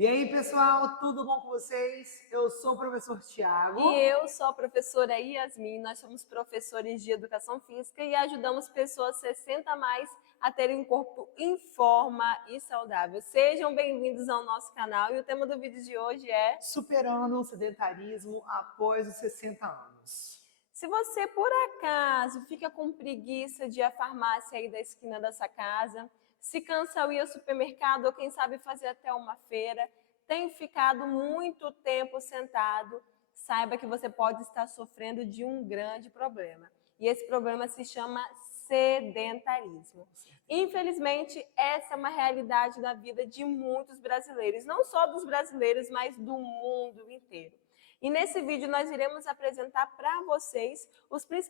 E aí, pessoal, tudo bom com vocês? Eu sou o professor Tiago. E eu sou a professora Yasmin, nós somos professores de Educação Física e ajudamos pessoas 60 a mais a terem um corpo em forma e saudável. Sejam bem-vindos ao nosso canal e o tema do vídeo de hoje é... Superando o sedentarismo após os 60 anos. Se você, por acaso, fica com preguiça de ir à farmácia aí da esquina da sua casa, se cansa ao ir ao supermercado ou quem sabe fazer até uma feira, tem ficado muito tempo sentado, saiba que você pode estar sofrendo de um grande problema. E esse problema se chama sedentarismo. Infelizmente, essa é uma realidade da vida de muitos brasileiros, não só dos brasileiros, mas do mundo inteiro. E nesse vídeo nós iremos apresentar para vocês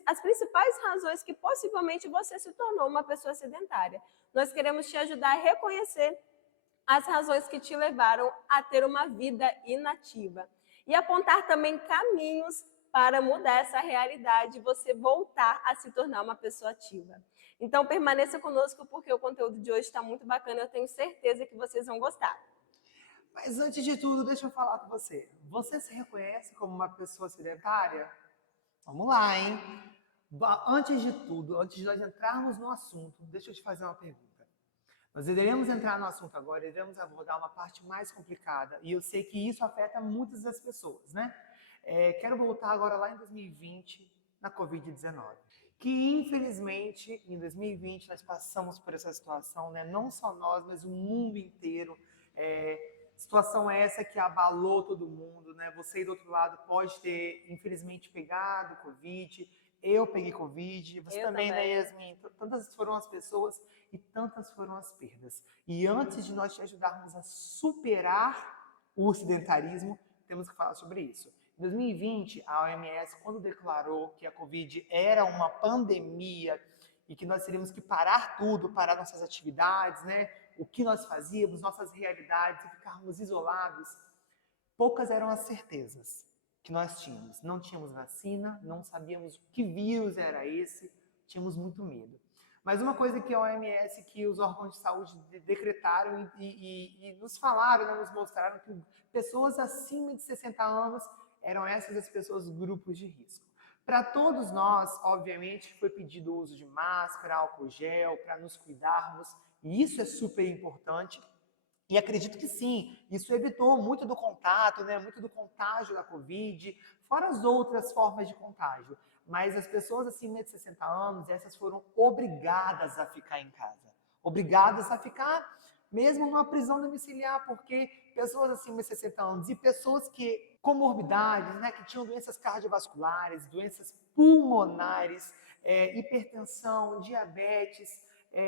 as principais razões que possivelmente você se tornou uma pessoa sedentária. Nós queremos te ajudar a reconhecer as razões que te levaram a ter uma vida inativa e apontar também caminhos para mudar essa realidade e você voltar a se tornar uma pessoa ativa. Então permaneça conosco porque o conteúdo de hoje está muito bacana, eu tenho certeza que vocês vão gostar. Mas antes de tudo, deixa eu falar com você. Você se reconhece como uma pessoa sedentária? Vamos lá, hein? Antes de tudo, antes de nós entrarmos no assunto, deixa eu te fazer uma pergunta. Nós iremos entrar no assunto agora, iremos abordar uma parte mais complicada. E eu sei que isso afeta muitas das pessoas, né? Quero voltar agora lá em 2020, na Covid-19. Que infelizmente, em 2020, nós passamos por essa situação, né? Não só nós, mas o mundo inteiro. Situação essa que abalou todo mundo, né? Você aí do outro lado pode ter, infelizmente, pegado Covid. Eu peguei Covid, você também, né, Yasmin? Tantas foram as pessoas e tantas foram as perdas. E antes de nós te ajudarmos a superar o sedentarismo, temos que falar sobre isso. Em 2020, a OMS, quando declarou que a Covid era uma pandemia e que nós teríamos que parar tudo, parar nossas atividades, né? O que nós fazíamos, nossas realidades, e ficarmos isolados, poucas eram as certezas que nós tínhamos. Não tínhamos vacina, não sabíamos que vírus era esse, tínhamos muito medo. Mas uma coisa que a OMS, que os órgãos de saúde decretaram e nos falaram, né, nos mostraram que pessoas acima de 60 anos eram essas as pessoas grupos de risco. Para todos nós, obviamente, foi pedido o uso de máscara, álcool gel, para nos cuidarmos, e isso é super importante. E acredito que sim, isso evitou muito do contato, né? Muito do contágio da Covid, fora as outras formas de contágio. Mas as pessoas acima de 60 anos, essas foram obrigadas a ficar em casa. Obrigadas a ficar mesmo numa prisão domiciliar, porque pessoas acima de 60 anos e pessoas que comorbidades, né, que tinham doenças cardiovasculares, doenças pulmonares, hipertensão, diabetes,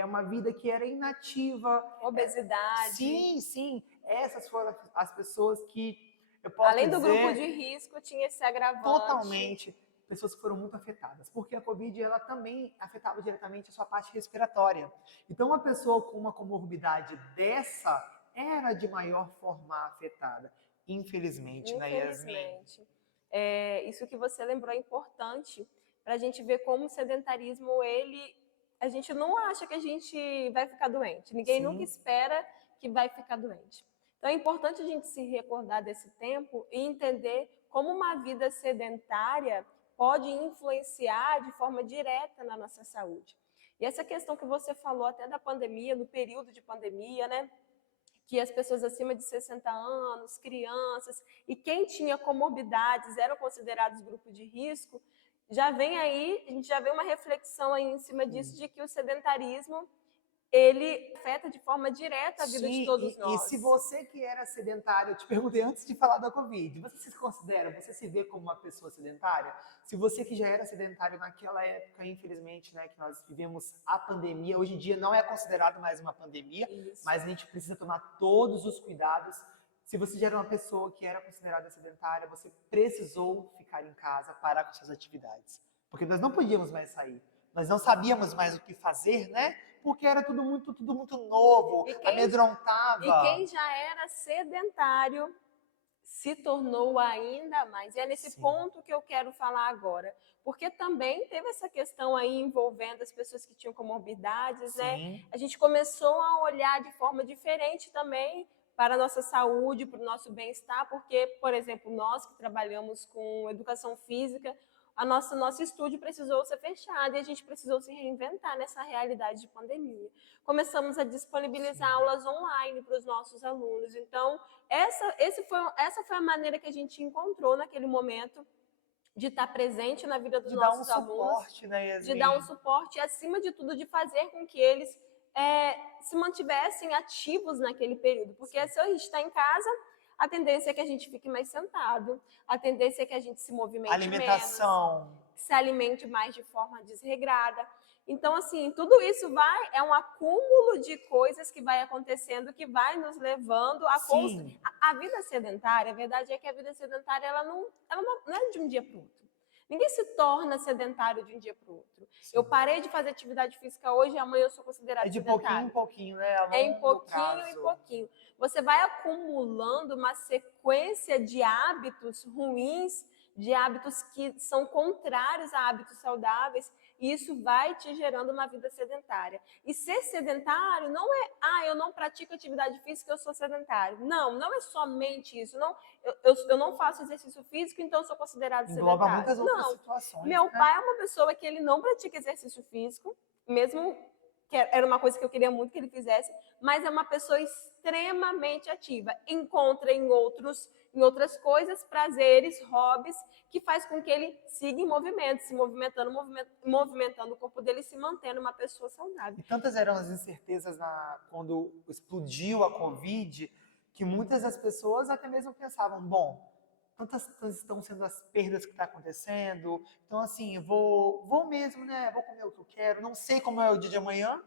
uma vida que era inativa. Obesidade. Sim. Essas foram as pessoas que, eu posso além do dizer, grupo de risco, tinha esse agravante. Totalmente. Pessoas que foram muito afetadas, porque a Covid ela também afetava diretamente a sua parte respiratória. Então, uma pessoa com uma comorbidade dessa era de maior forma afetada, infelizmente, né, Yasmin? Isso que você lembrou é importante para a gente ver como o sedentarismo, a gente não acha que a gente vai ficar doente. Ninguém Sim. nunca espera que vai ficar doente. Então é importante a gente se recordar desse tempo e entender como uma vida sedentária pode influenciar de forma direta na nossa saúde. E essa questão que você falou até da pandemia, no período de pandemia, né? Que as pessoas acima de 60 anos, crianças, e quem tinha comorbidades eram considerados grupo de risco, já vem aí, a gente já vê uma reflexão aí em cima disso, de que o sedentarismo, ele afeta de forma direta a vida de todos nós. E se você que era sedentário, eu te perguntei antes de falar da Covid, você se considera, você se vê como uma pessoa sedentária? Se você que já era sedentário naquela época, infelizmente, né, que nós vivemos a pandemia, hoje em dia não é considerado mais uma pandemia, mas a gente precisa tomar todos os cuidados. Se você já era uma pessoa que era considerada sedentária, você precisou ficar em casa, parar com suas atividades, porque nós não podíamos mais sair. Nós não sabíamos mais o que fazer, né? Porque era tudo muito novo, amedrontava. E quem já era sedentário se tornou ainda mais. E é nesse ponto que eu quero falar agora. Porque também teve essa questão aí envolvendo as pessoas que tinham comorbidades, né? A gente começou a olhar de forma diferente também para a nossa saúde, para o nosso bem-estar, porque, por exemplo, nós que trabalhamos com educação física, nosso estúdio precisou ser fechado e a gente precisou se reinventar nessa realidade de pandemia. Começamos a disponibilizar aulas online para os nossos alunos. Então, essa foi a maneira que a gente encontrou naquele momento de estar presente na vida dos De dar um nossos alunos, suporte, né, Yasmin? de dar um suporte e, acima de tudo, de fazer com que eles se mantivessem ativos naquele período. Porque se a gente está em casa, a tendência é que a gente fique mais sentado, a tendência é que a gente se movimente Alimentação. menos, se alimente mais de forma desregrada. Então, assim, tudo isso é um acúmulo de coisas que vai acontecendo, que vai nos levando a Sim. a vida sedentária. A verdade é que a vida sedentária ela não é de um dia para o outro. Ninguém se torna sedentário de um dia para o outro. Sim. Eu parei de fazer atividade física hoje e amanhã eu sou considerada de sedentária. Pouquinho em pouquinho, né? É em pouquinho em pouquinho. Você vai acumulando uma sequência de hábitos ruins, de hábitos que são contrários a hábitos saudáveis, e isso vai te gerando uma vida sedentária. E ser sedentário não é, eu não pratico atividade física, eu sou sedentário. Não, não é somente isso. Não, eu não faço exercício físico, então eu sou considerado Engloba sedentário. muitas outras situações. Meu né? pai é uma pessoa que ele não pratica exercício físico, mesmo que era uma coisa que eu queria muito que ele fizesse, mas é uma pessoa extremamente ativa. Encontra em outras coisas, prazeres, hobbies, que faz com que ele siga em movimento, se movimentando o corpo dele e se mantendo uma pessoa saudável. E tantas eram as incertezas quando explodiu a Covid, que muitas das pessoas até mesmo pensavam, bom, tantas estão sendo as perdas que está acontecendo, então assim, eu vou mesmo, né? Vou comer o que eu quero, não sei como é o dia de amanhã,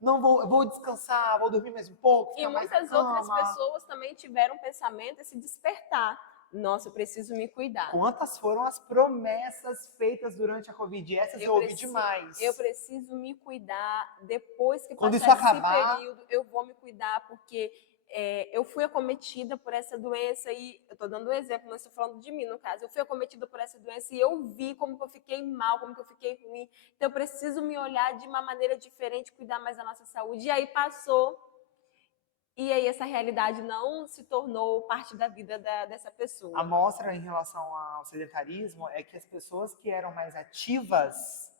não vou descansar, vou dormir mais um pouco, ficar mais na muitas cama. outras pessoas também tiveram um pensamento, esse despertar. Nossa, eu preciso me cuidar. Quantas foram as promessas feitas durante a Covid? Essas eu ouvi demais. Eu preciso me cuidar. Depois que Quando passar isso acabar, esse período, eu vou me cuidar, porque eu fui acometida por essa doença e eu estou dando um exemplo, não estou falando de mim, no caso. Eu fui acometida por essa doença e eu vi como que eu fiquei mal, como que eu fiquei ruim. Então, eu preciso me olhar de uma maneira diferente, cuidar mais da nossa saúde. E aí passou. E aí essa realidade não se tornou parte da vida dessa pessoa. A mostra em relação ao sedentarismo é que as pessoas que eram mais ativas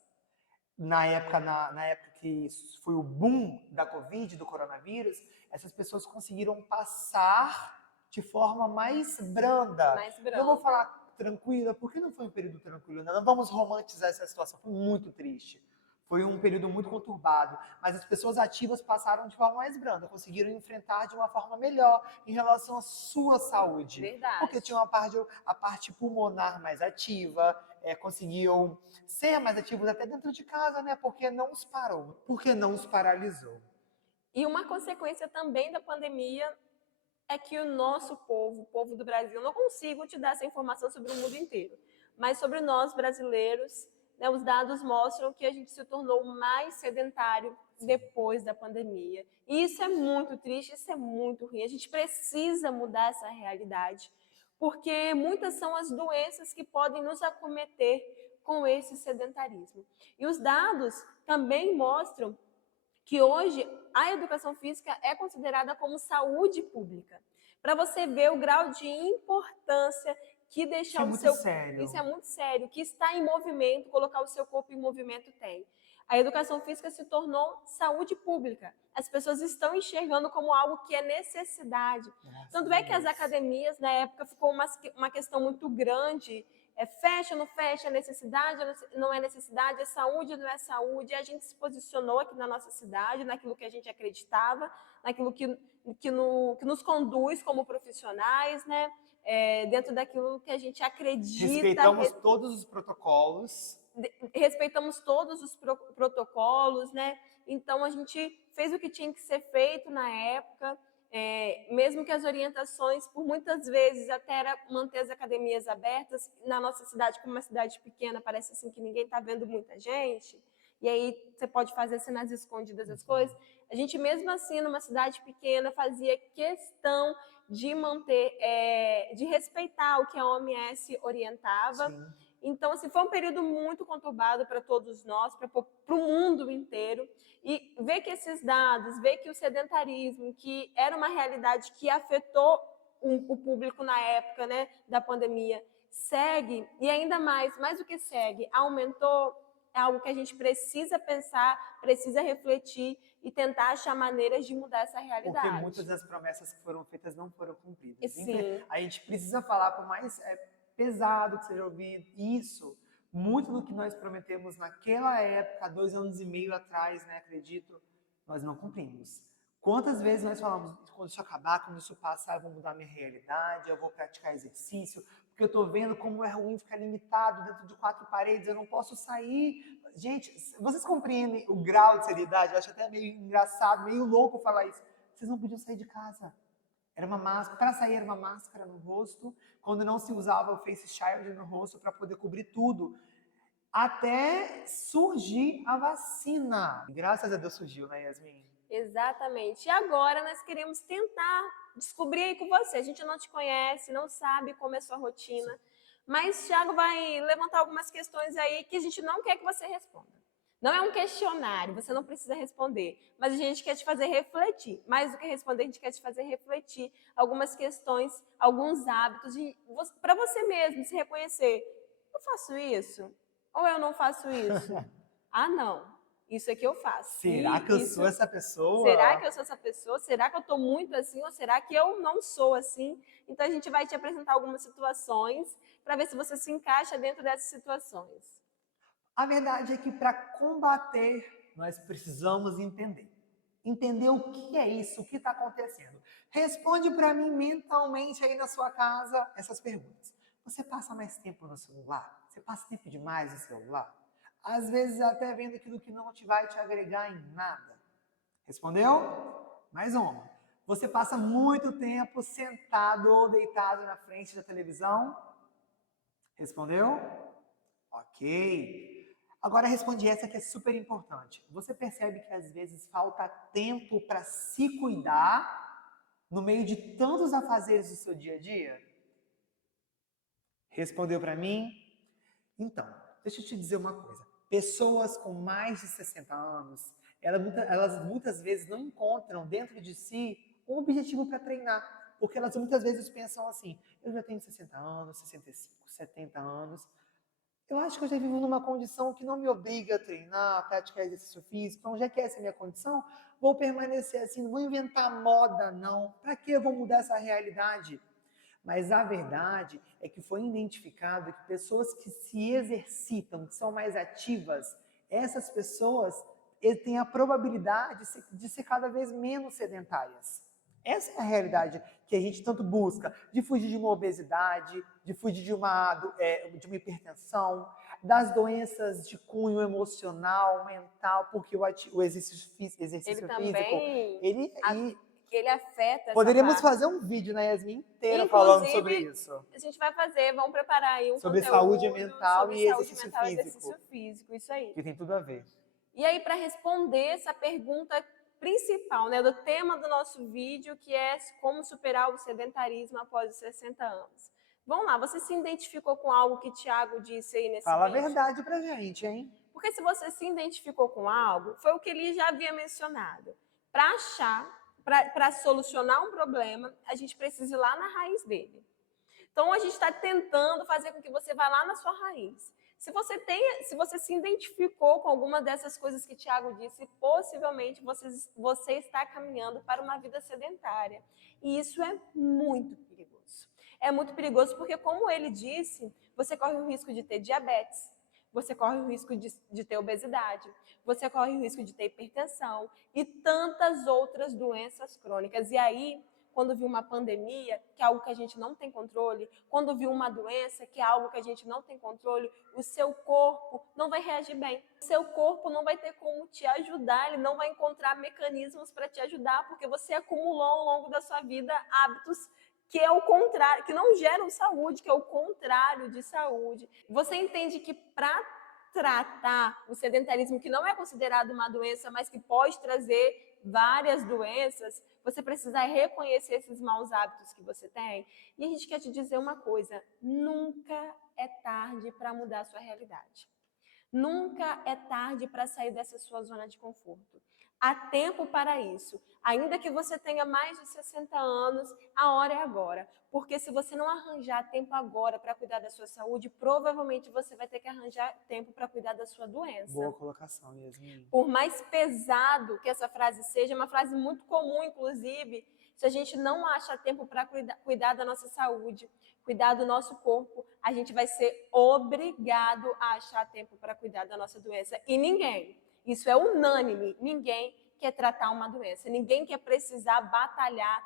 na época que foi o boom da Covid, do coronavírus, essas pessoas conseguiram passar de forma mais branda. Não vou falar tranquila, porque não foi um período tranquilo, não vamos romantizar essa situação, foi muito triste. Foi um período muito conturbado, mas as pessoas ativas passaram de forma mais branda, conseguiram enfrentar de uma forma melhor em relação à sua saúde. Verdade. Porque tinham a parte pulmonar mais ativa, conseguiam ser mais ativos até dentro de casa, né? Porque não os parou, porque não os paralisou. E uma consequência também da pandemia é que o nosso povo, o povo do Brasil, não consigo te dar essa informação sobre o mundo inteiro, mas sobre nós brasileiros, né, os dados mostram que a gente se tornou mais sedentário depois da pandemia. E isso é muito triste, isso é muito ruim. A gente precisa mudar essa realidade, porque muitas são as doenças que podem nos acometer com esse sedentarismo. E os dados também mostram que hoje a educação física é considerada como saúde pública. Para você ver o grau de importância que deixar o seu... Sério. Isso é muito sério. Que está em movimento, colocar o seu corpo em movimento tem. A educação física se tornou saúde pública. As pessoas estão enxergando como algo que é necessidade. Tanto é que as academias, na época, ficou uma questão muito grande. Fecha, não fecha, é necessidade, não é necessidade, é saúde, não é saúde. E a gente se posicionou aqui na nossa cidade, naquilo que a gente acreditava, naquilo que nos conduz como profissionais, né? Dentro daquilo que a gente acredita. Respeitamos todos os protocolos. Respeitamos todos os protocolos, né? Então, a gente fez o que tinha que ser feito na época, mesmo que as orientações, por muitas vezes, até era manter as academias abertas. Na nossa cidade, como uma cidade pequena, parece assim que ninguém está vendo muita gente, e aí você pode fazer assim nas escondidas as coisas. A gente, mesmo assim, numa cidade pequena, fazia questão de manter, de respeitar o que a OMS orientava. Sim. Então, assim, foi um período muito conturbado para todos nós, para o mundo inteiro. E ver que esses dados, ver que o sedentarismo, que era uma realidade que afetou o público na época, né, da pandemia, segue, e ainda mais do que segue, aumentou, é algo que a gente precisa pensar, precisa refletir e tentar achar maneiras de mudar essa realidade. Porque muitas das promessas que foram feitas não foram cumpridas. Sim. A gente precisa falar, por mais pesado que seja ouvir isso, muito do que nós prometemos naquela época, 2 anos e meio atrás, né, acredito, nós não cumprimos. Quantas vezes nós falamos, quando isso acabar, quando isso passar, eu vou mudar minha realidade, eu vou praticar exercício, porque eu estou vendo como é ruim ficar limitado dentro de 4 paredes, eu não posso sair. Gente, vocês compreendem o grau de seriedade? Eu acho até meio engraçado, meio louco falar isso. Vocês não podiam sair de casa. Era uma máscara, para sair era uma máscara no rosto, quando não se usava o face shield no rosto para poder cobrir tudo. Até surgir a vacina. Graças a Deus surgiu, né, Yasmin? Exatamente. E agora nós queremos tentar descobrir aí com você. A gente não te conhece, não sabe como é a sua rotina, mas o Thiago vai levantar algumas questões aí que a gente não quer que você responda. Não é um questionário, você não precisa responder, mas a gente quer te fazer refletir. Mais do que responder, a gente quer te fazer refletir algumas questões, alguns hábitos, para você mesmo se reconhecer. Eu faço isso? Ou eu não faço isso? Ah, não. Isso é que eu faço. Será que eu sou essa pessoa? Será que eu sou essa pessoa? Será que eu estou muito assim? Ou será que eu não sou assim? Então, a gente vai te apresentar algumas situações para ver se você se encaixa dentro dessas situações. A verdade é que para combater, nós precisamos entender. Entender o que é isso, o que está acontecendo. Responde para mim mentalmente aí na sua casa essas perguntas. Você passa mais tempo no celular? Você passa tempo demais no celular? Às vezes até vendo aquilo que não vai te agregar em nada. Respondeu? Mais uma. Você passa muito tempo sentado ou deitado na frente da televisão? Respondeu? Ok. Agora responde essa que é super importante. Você percebe que às vezes falta tempo para se cuidar no meio de tantos afazeres do seu dia a dia? Respondeu para mim? Então, deixa eu te dizer uma coisa. Pessoas com mais de 60 anos, elas muitas vezes não encontram dentro de si um objetivo para treinar. Porque elas muitas vezes pensam assim, eu já tenho 60 anos, 65, 70 anos, eu acho que eu já vivo numa condição que não me obriga a treinar, a praticar exercício físico, então já que essa é a minha condição, vou permanecer assim, não vou inventar moda não, para que eu vou mudar essa realidade? Mas a verdade é que foi identificado que pessoas que se exercitam, que são mais ativas, essas pessoas têm a probabilidade de ser cada vez menos sedentárias. Essa é a realidade que a gente tanto busca, de fugir de uma obesidade, de fugir de uma hipertensão, das doenças de cunho emocional, mental, porque o exercício físico, ele afeta. Poderíamos fazer um vídeo na Yasmin inteira falando sobre isso. A gente vai fazer, vamos preparar aí um sobre conteúdo saúde mental sobre e saúde exercício mental e físico. exercício físico, isso aí. Que tem tudo a ver. E aí, para responder essa pergunta principal, né, do tema do nosso vídeo, que é como superar o sedentarismo após os 60 anos. Vamos lá, você se identificou com algo que o Thiago disse aí nesse Fala vídeo? a verdade pra gente, hein? Porque se você se identificou com algo, foi o que ele já havia mencionado. Para solucionar um problema, a gente precisa ir lá na raiz dele. Então, a gente está tentando fazer com que você vá lá na sua raiz. Se você se identificou com alguma dessas coisas que Thiago disse, possivelmente você está caminhando para uma vida sedentária. E isso é muito perigoso. É muito perigoso porque, como ele disse, você corre o risco de ter diabetes, você corre o risco de ter obesidade, você corre o risco de ter hipertensão e tantas outras doenças crônicas. E aí, quando viu uma pandemia, que é algo que a gente não tem controle, quando viu uma doença, que é algo que a gente não tem controle, o seu corpo não vai reagir bem. O seu corpo não vai ter como te ajudar, ele não vai encontrar mecanismos para te ajudar, porque você acumulou ao longo da sua vida hábitos que é o contrário, que não geram saúde, que é o contrário de saúde. Você entende que para tratar o sedentarismo, que não é considerado uma doença, mas que pode trazer várias doenças, você precisa reconhecer esses maus hábitos que você tem. E a gente quer te dizer uma coisa: nunca é tarde para mudar a sua realidade. Nunca é tarde para sair dessa sua zona de conforto. Há tempo para isso. Ainda que você tenha mais de 60 anos, a hora é agora. Porque se você não arranjar tempo agora para cuidar da sua saúde, provavelmente você vai ter que arranjar tempo para cuidar da sua doença. Boa colocação, Yasmin. Por mais pesado que essa frase seja, é uma frase muito comum, inclusive, se a gente não acha tempo para cuidar da nossa saúde, cuidar do nosso corpo, a gente vai ser obrigado a achar tempo para cuidar da nossa doença. E ninguém, isso é unânime, ninguém quer tratar uma doença, ninguém quer precisar batalhar,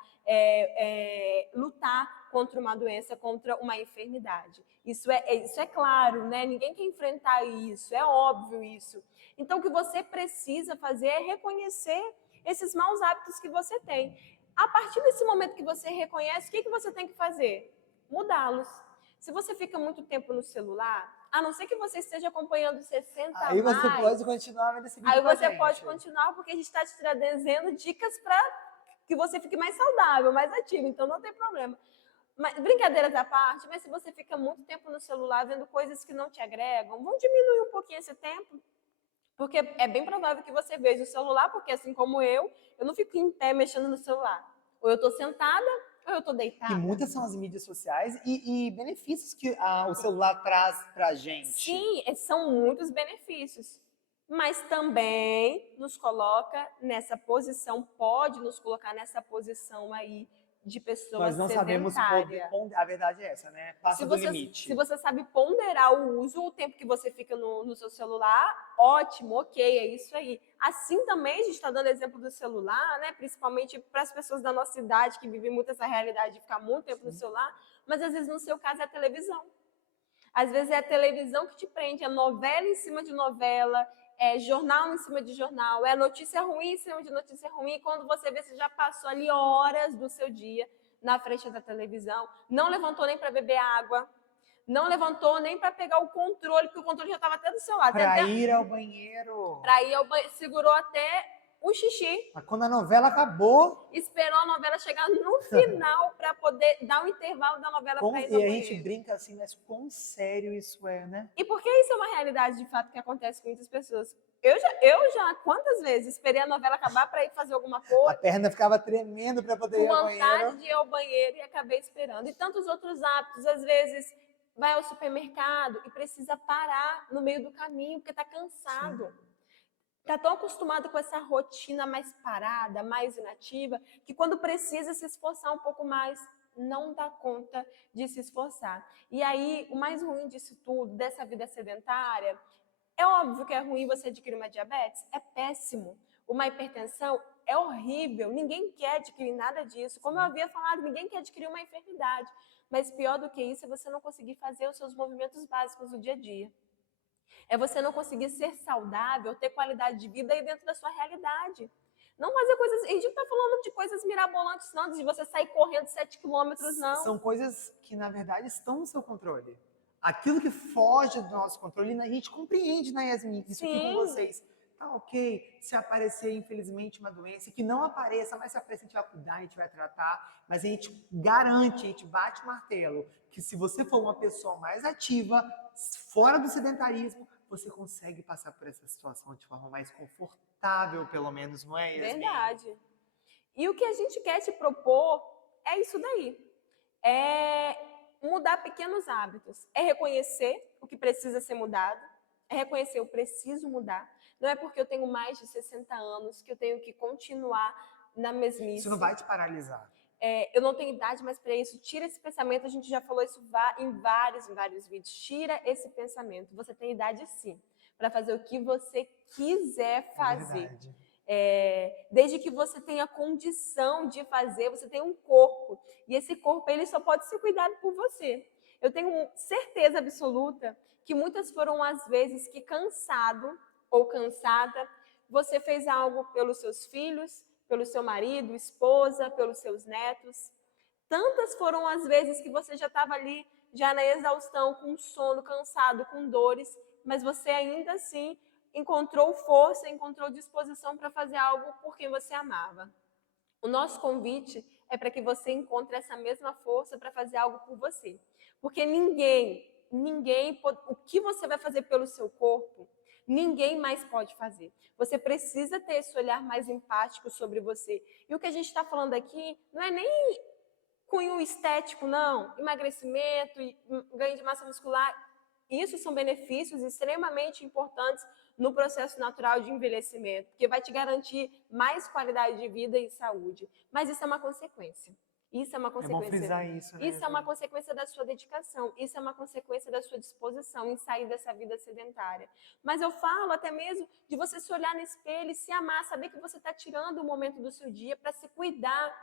lutar contra uma doença, contra uma enfermidade. Isso é claro, né? Ninguém quer enfrentar isso, é óbvio isso. Então, o que você precisa fazer é reconhecer esses maus hábitos que você tem. A partir desse momento que você reconhece, o que você tem que fazer? Mudá-los. Se você fica muito tempo no celular, a não ser que você esteja acompanhando 60 a Aí você mais, pode continuar vendo esse vídeo aí com a você gente. pode continuar, porque a gente está te trazendo dicas para que você fique mais saudável, mais ativo, então não tem problema. Mas, brincadeiras à parte, mas se você fica muito tempo no celular vendo coisas que não te agregam, vamos diminuir um pouquinho esse tempo. Porque é bem provável que você veja o celular, porque assim como eu não fico em pé mexendo no celular. Ou eu estou sentada, ou eu estou deitada. E muitas são as mídias sociais e benefícios que o celular traz pra gente. Sim, são muitos benefícios. Mas também nos coloca nessa posição, pode nos colocar nessa posição aí de pessoa Nós não sabemos sedentária. a verdade é essa, né? Passa do limite. Se você sabe ponderar o uso, o tempo que você fica no seu celular, ótimo, ok, é isso aí. Assim também, a gente está dando exemplo do celular, né? Principalmente para as pessoas da nossa idade, que vivem muito essa realidade de ficar muito tempo no celular, mas às vezes no seu caso é a televisão. Às vezes é a televisão que te prende, é novela em cima de novela, é jornal em cima de jornal, é notícia ruim em cima de notícia ruim, e quando você vê, você já passou ali horas do seu dia na frente da televisão, não levantou nem para beber água, não levantou nem para pegar o controle, porque o controle já estava até do seu lado. Para ir ao banheiro. Para ir ao banheiro, segurou até o xixi. Mas quando a novela acabou... Esperou a novela chegar no final para poder dar um intervalo da novela para ir ao banheiro. E a gente brinca assim, mas quão sério isso é, né? E porque isso é uma realidade de fato que acontece com muitas pessoas. Eu já quantas vezes esperei a novela acabar para ir fazer alguma coisa. A perna ficava tremendo para poder ir ao banheiro. Com vontade de ir ao banheiro e acabei esperando. E tantos outros hábitos, às vezes vai ao supermercado e precisa parar no meio do caminho porque está cansado. Está tão acostumado com essa rotina mais parada, mais inativa, que quando precisa se esforçar um pouco mais, não dá conta de se esforçar. E aí, o mais ruim disso tudo, dessa vida sedentária, é óbvio que é ruim você adquirir uma diabetes, é péssimo. Uma hipertensão é horrível, ninguém quer adquirir nada disso. Como eu havia falado, ninguém quer adquirir uma enfermidade. Mas pior do que isso é você não conseguir fazer os seus movimentos básicos do dia a dia. É você não conseguir ser saudável, ter qualidade de vida aí dentro da sua realidade. Não fazer coisas... A gente não está falando de coisas mirabolantes, não, de você sair correndo 7 quilômetros, não. São coisas que, na verdade, estão no seu controle. Aquilo que foge do nosso controle, a gente compreende, né, Yasmin? Isso aqui com vocês. Tá ok, se aparecer, infelizmente, uma doença, que não apareça, mas se aparecer, a gente vai cuidar, a gente vai tratar, mas a gente garante, a gente bate o martelo, que se você for uma pessoa mais ativa, fora do sedentarismo, você consegue passar por essa situação de forma mais confortável, pelo menos, não é, Yasmin? Verdade. E o que a gente quer te propor é isso daí. É mudar pequenos hábitos. É reconhecer o que precisa ser mudado. É reconhecer, eu preciso mudar. Não é porque eu tenho mais de 60 anos que eu tenho que continuar na mesmice. Isso não vai te paralisar. Eu não tenho idade mais para isso. Tira esse pensamento, a gente já falou isso em vários vídeos. Tira esse pensamento. Você tem idade sim, para fazer o que você quiser fazer. Desde que você tenha condição de fazer, você tem um corpo. E esse corpo, ele só pode ser cuidado por você. Eu tenho certeza absoluta que muitas foram as vezes que cansado ou cansada, você fez algo pelos seus filhos, pelo seu marido, esposa, pelos seus netos. Tantas foram as vezes que você já estava ali, já na exaustão, com sono, cansado, com dores, mas você ainda assim encontrou força, encontrou disposição para fazer algo por quem você amava. O nosso convite é para que você encontre essa mesma força para fazer algo por você. Porque o que você vai fazer pelo seu corpo, ninguém mais pode fazer. Você precisa ter esse olhar mais empático sobre você. E o que a gente está falando aqui não é nem cunho estético, não. Emagrecimento, ganho de massa muscular, isso são benefícios extremamente importantes no processo natural de envelhecimento, porque vai te garantir mais qualidade de vida e saúde. Mas isso é uma consequência. Isso é uma consequência. É bom frisar isso, né? Isso é uma consequência da sua dedicação, isso é uma consequência da sua disposição em sair dessa vida sedentária. Mas eu falo até mesmo de você se olhar no espelho e se amar, saber que você está tirando um momento do seu dia para se cuidar,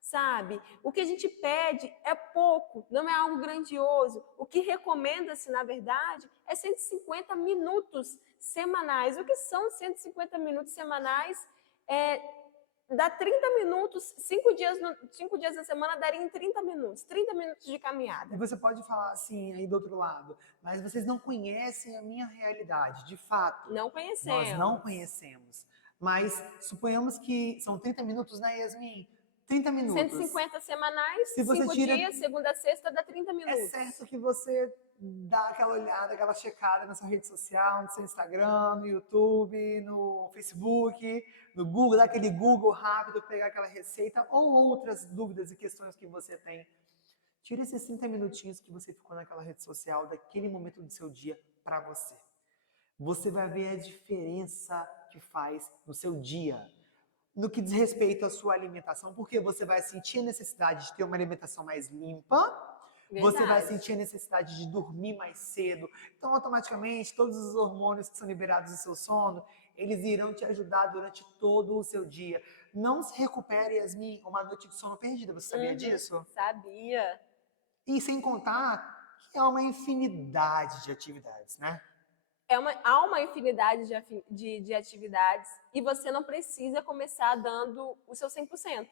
sabe? O que a gente pede é pouco, não é algo grandioso. O que recomenda-se, na verdade, é 150 minutos semanais. O que são 150 minutos semanais? Dá 30 minutos, 5 dias na semana daria em 30 minutos de caminhada. E você pode falar assim, aí do outro lado, mas vocês não conhecem a minha realidade, de fato. Não conhecemos. Nós não conhecemos. Mas suponhamos que são 30 minutos, né, Yasmin? 30 minutos. 150 semanais, Se você 5 dias, segunda a sexta, dá 30 minutos. É certo que você dá aquela olhada, aquela checada na sua rede social, no seu Instagram, no YouTube, no Facebook, no Google, dá aquele Google rápido, pegar aquela receita ou outras dúvidas e questões que você tem. Tira esses 30 minutinhos que você ficou naquela rede social, daquele momento do seu dia para você. Você vai ver a diferença que faz no seu dia. No que diz respeito à sua alimentação, porque você vai sentir a necessidade de ter uma alimentação mais limpa, você vai sentir a necessidade de dormir mais cedo. Então, automaticamente, todos os hormônios que são liberados no seu sono, eles irão te ajudar durante todo o seu dia. Não se recupere, Yasmin, uma noite de sono perdida. Você sabia disso? Sabia. E sem contar que há uma infinidade de atividades, né? Há uma infinidade de atividades e você não precisa começar dando o seu 100%.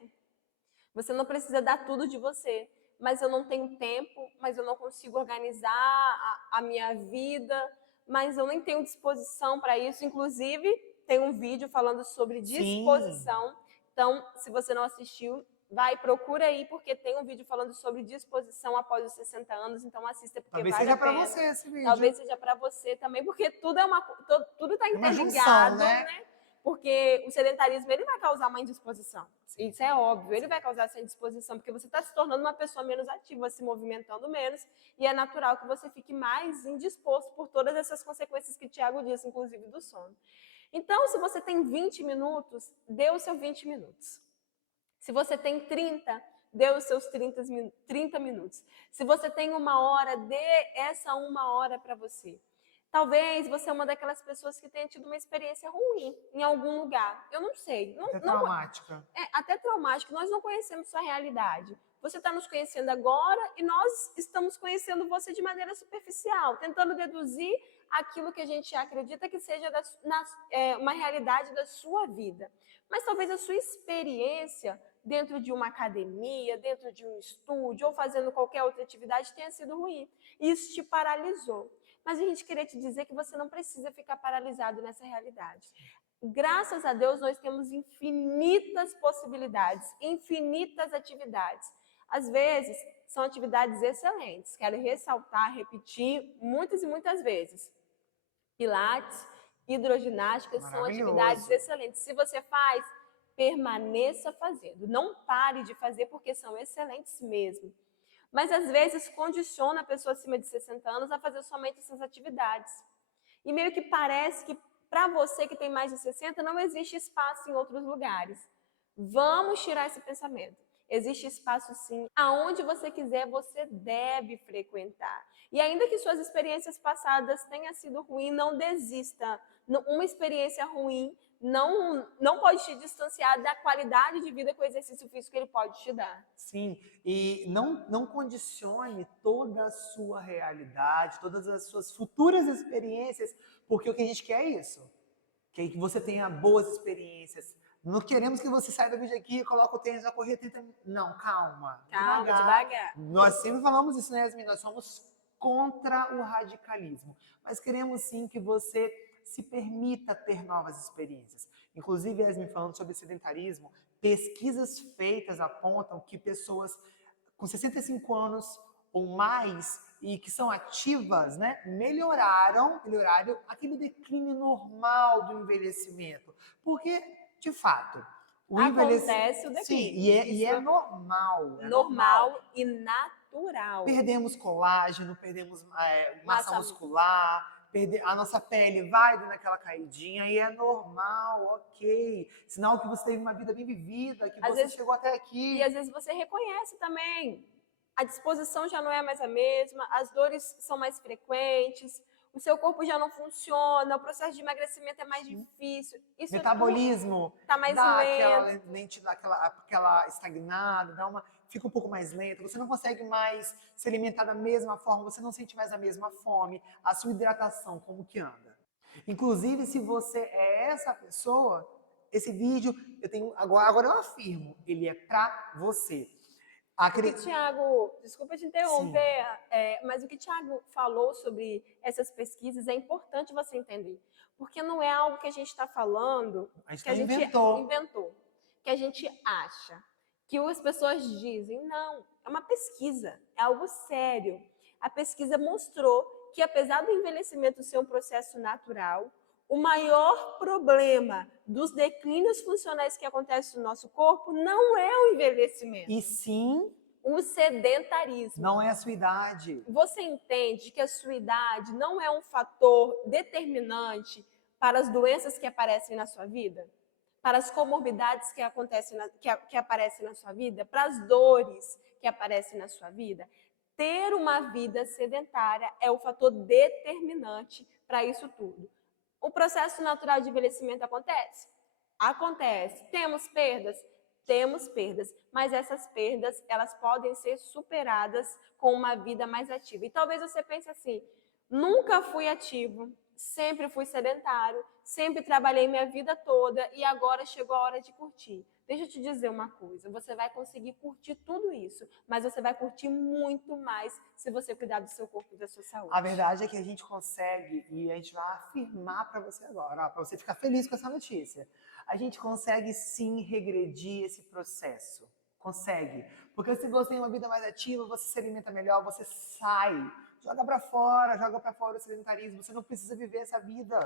Você não precisa dar tudo de você. Mas eu não tenho tempo, mas eu não consigo organizar a minha vida, mas eu nem tenho disposição para isso. Inclusive, tem um vídeo falando sobre disposição. Sim. Então, se você não assistiu, procura aí, porque tem um vídeo falando sobre disposição após os 60 anos, então assista, porque talvez vale seja a pena. Para você esse vídeo. Talvez seja para você também, porque tudo está interligado, junção, né? Porque o sedentarismo ele vai causar uma indisposição. Isso é óbvio, ele vai causar essa indisposição, porque você está se tornando uma pessoa menos ativa, se movimentando menos, e é natural que você fique mais indisposto por todas essas consequências que o Tiago disse, inclusive do sono. Então, se você tem 20 minutos, dê os seus 20 minutos. Se você tem 30, dê os seus 30 minutos. Se você tem 1 hora, dê essa 1 hora para você. Talvez você é uma daquelas pessoas que tenha tido uma experiência ruim em algum lugar. Eu não sei. Até traumática. Até traumática. Nós não conhecemos sua realidade. Você está nos conhecendo agora e nós estamos conhecendo você de maneira superficial, tentando deduzir aquilo que a gente acredita que seja uma realidade da sua vida. Mas talvez a sua experiência dentro de uma academia, dentro de um estúdio ou fazendo qualquer outra atividade tenha sido ruim. Isso te paralisou. Mas a gente queria te dizer que você não precisa ficar paralisado nessa realidade. Graças a Deus, nós temos infinitas possibilidades, infinitas atividades. Às vezes, são atividades excelentes. Quero ressaltar, repetir muitas e muitas vezes. Pilates, hidroginástica são atividades excelentes. Se você faz, permaneça fazendo. Não pare de fazer, porque são excelentes mesmo. Mas, às vezes, condiciona a pessoa acima de 60 anos a fazer somente essas atividades. E meio que parece que, para você que tem mais de 60, não existe espaço em outros lugares. Vamos tirar esse pensamento. Existe espaço, sim. Aonde você quiser, você deve frequentar. E ainda que suas experiências passadas tenham sido ruins, não desista. Uma experiência ruim não pode te distanciar da qualidade de vida que o exercício físico ele pode te dar. Sim, e não condicione toda a sua realidade, todas as suas futuras experiências, porque o que a gente quer é isso, que você tenha boas experiências. Não queremos que você saia do vídeo aqui e coloque o tênis e correr 30 minutos. Não, calma. Calma, devagar. Nós sempre falamos isso, né, Yasmin? Nós somos contra o radicalismo, mas queremos sim que você se permita ter novas experiências. Inclusive, Yasmin, falando sobre sedentarismo, pesquisas feitas apontam que pessoas com 65 anos ou mais e que são ativas, né, melhoraram aquele declínio normal do envelhecimento. Porque, de fato, o Acontece o Sim, declínio. e é normal. É Normal e natural. Perdemos colágeno, perdemos massa Massa- muscular, a nossa pele vai dando aquela caidinha e é normal, ok. Sinal que você teve uma vida bem vivida, que Às você vezes- chegou até aqui. E às vezes você reconhece também. A disposição já não é mais a mesma, as dores são mais frequentes, o seu corpo já não funciona, o processo de emagrecimento é mais difícil. Isso Metabolismo está mais dá lento. aquela estagnada, fica um pouco mais lento, você não consegue mais se alimentar da mesma forma, você não sente mais a mesma fome, a sua hidratação, como que anda. Inclusive, se você é essa pessoa, esse vídeo, agora eu afirmo, ele é pra você. O que Tiago, desculpa te interromper, mas o que Tiago falou sobre essas pesquisas é importante você entender. Porque não é algo que a gente está falando, que a gente inventou, que a gente acha, que as pessoas dizem. Não, é uma pesquisa, é algo sério. A pesquisa mostrou que, apesar do envelhecimento ser um processo natural, o maior problema dos declínios funcionais que acontecem no nosso corpo não é o envelhecimento. E sim, o sedentarismo. Não é a sua idade. Você entende que a sua idade não é um fator determinante para as doenças que aparecem na sua vida? Para as comorbidades que aparecem na sua vida? Para as dores que aparecem na sua vida? Ter uma vida sedentária é o fator determinante para isso tudo. O processo natural de envelhecimento acontece? Acontece. Temos perdas? Temos perdas, mas essas perdas, elas podem ser superadas com uma vida mais ativa. E talvez você pense assim, nunca fui ativo, sempre fui sedentário, sempre trabalhei minha vida toda e agora chegou a hora de curtir. Deixa eu te dizer uma coisa, você vai conseguir curtir tudo isso, mas você vai curtir muito mais se você cuidar do seu corpo e da sua saúde. A verdade é que a gente consegue, e a gente vai afirmar para você agora, para você ficar feliz com essa notícia. A gente consegue sim regredir esse processo. Consegue. Porque se você tem uma vida mais ativa, você se alimenta melhor, você sai, joga para fora o sedentarismo. Você não precisa viver essa vida.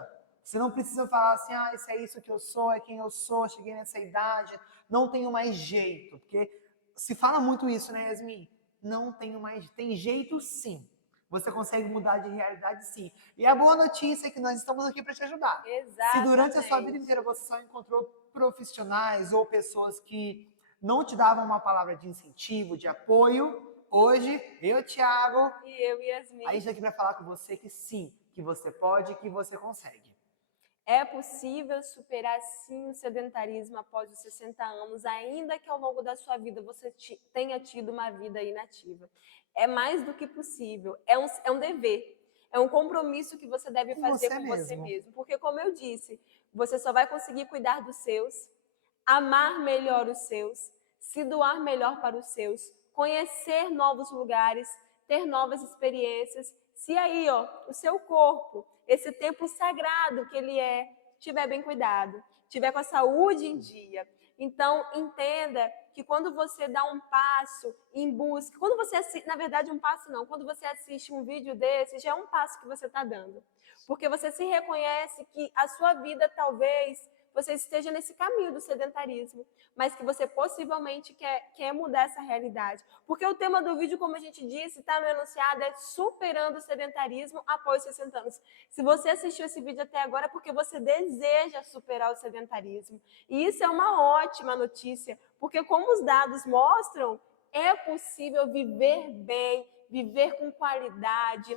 Você não precisa falar assim, isso é isso que eu sou, é quem eu sou, cheguei nessa idade, não tenho mais jeito. Porque se fala muito isso, né, Yasmin? Não tenho mais. Tem jeito sim. Você consegue mudar de realidade sim. E a boa notícia é que nós estamos aqui para te ajudar. Exatamente. Se durante a sua vida inteira você só encontrou profissionais ou pessoas que não te davam uma palavra de incentivo, de apoio, hoje, eu, Thiago, e eu, Yasmin, a gente está aqui para falar com você que sim, que você pode e que você consegue. É possível superar sim o sedentarismo após os 60 anos, ainda que ao longo da sua vida você tenha tido uma vida inativa. É mais do que possível, é um dever, é um compromisso que você deve fazer com você mesmo. Porque, como eu disse, você só vai conseguir cuidar dos seus, amar melhor os seus, se doar melhor para os seus, conhecer novos lugares, ter novas experiências. Se aí, o seu corpo, esse templo sagrado que ele estiver bem cuidado, estiver com a saúde em dia. Então, entenda que quando você dá um passo em busca, quando você assiste, na verdade um passo não, quando você assiste um vídeo desse, já é um passo que você está dando. Porque você se reconhece que a sua vida talvez você esteja nesse caminho do sedentarismo, mas que você possivelmente quer mudar essa realidade. Porque o tema do vídeo, como a gente disse, está no enunciado, é superando o sedentarismo após os 60 anos. Se você assistiu esse vídeo até agora, é porque você deseja superar o sedentarismo. E isso é uma ótima notícia, porque como os dados mostram, é possível viver bem, viver com qualidade,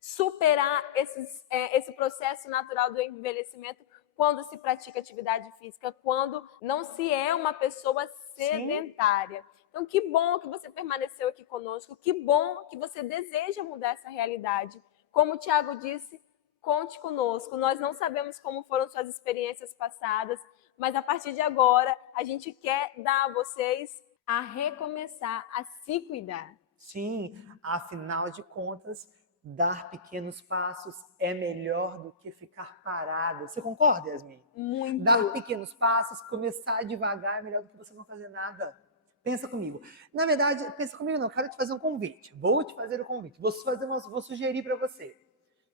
superar esse processo natural do envelhecimento quando se pratica atividade física, quando não se é uma pessoa sedentária. Sim. Então, que bom que você permaneceu aqui conosco, que bom que você deseja mudar essa realidade. Como o Thiago disse, conte conosco. Nós não sabemos como foram suas experiências passadas, mas a partir de agora, a gente quer dar a vocês a recomeçar, a se cuidar. Sim, afinal de contas, dar pequenos passos é melhor do que ficar parado. Você concorda, Yasmin? Muito. Dar pequenos passos, começar devagar é melhor do que você não fazer nada. Pensa comigo. Na verdade, pensa comigo não, eu quero te fazer um convite. Vou te fazer um convite. Vou sugerir para você.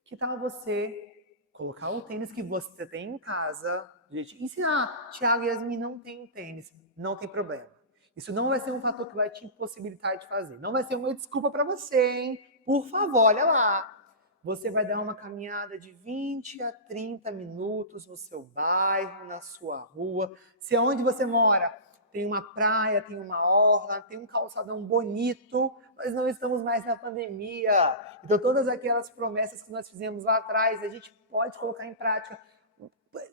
Que tal você colocar o tênis que você tem em casa? Gente, ensinar. Tiago e Yasmin não tem tênis, não tem problema. Isso não vai ser um fator que vai te impossibilitar de fazer. Não vai ser uma desculpa para você, hein? Por favor, olha lá. Você vai dar uma caminhada de 20 a 30 minutos no seu bairro, na sua rua. Se onde você mora tem uma praia, tem uma orla, tem um calçadão bonito, nós não estamos mais na pandemia. Então, todas aquelas promessas que nós fizemos lá atrás, a gente pode colocar em prática.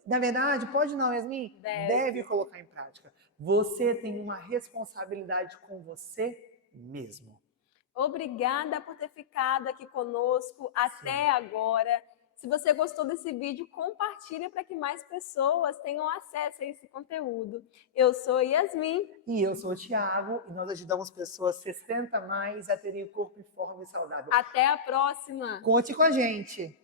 Na verdade, pode não, Yasmin? Deve colocar em prática. Você tem uma responsabilidade com você mesmo. Obrigada por ter ficado aqui conosco até agora. Se você gostou desse vídeo, compartilha para que mais pessoas tenham acesso a esse conteúdo. Eu sou Yasmin. E eu sou o Tiago, e nós ajudamos pessoas 60 mais a terem o corpo em forma e saudável. Até a próxima! Conte com a gente!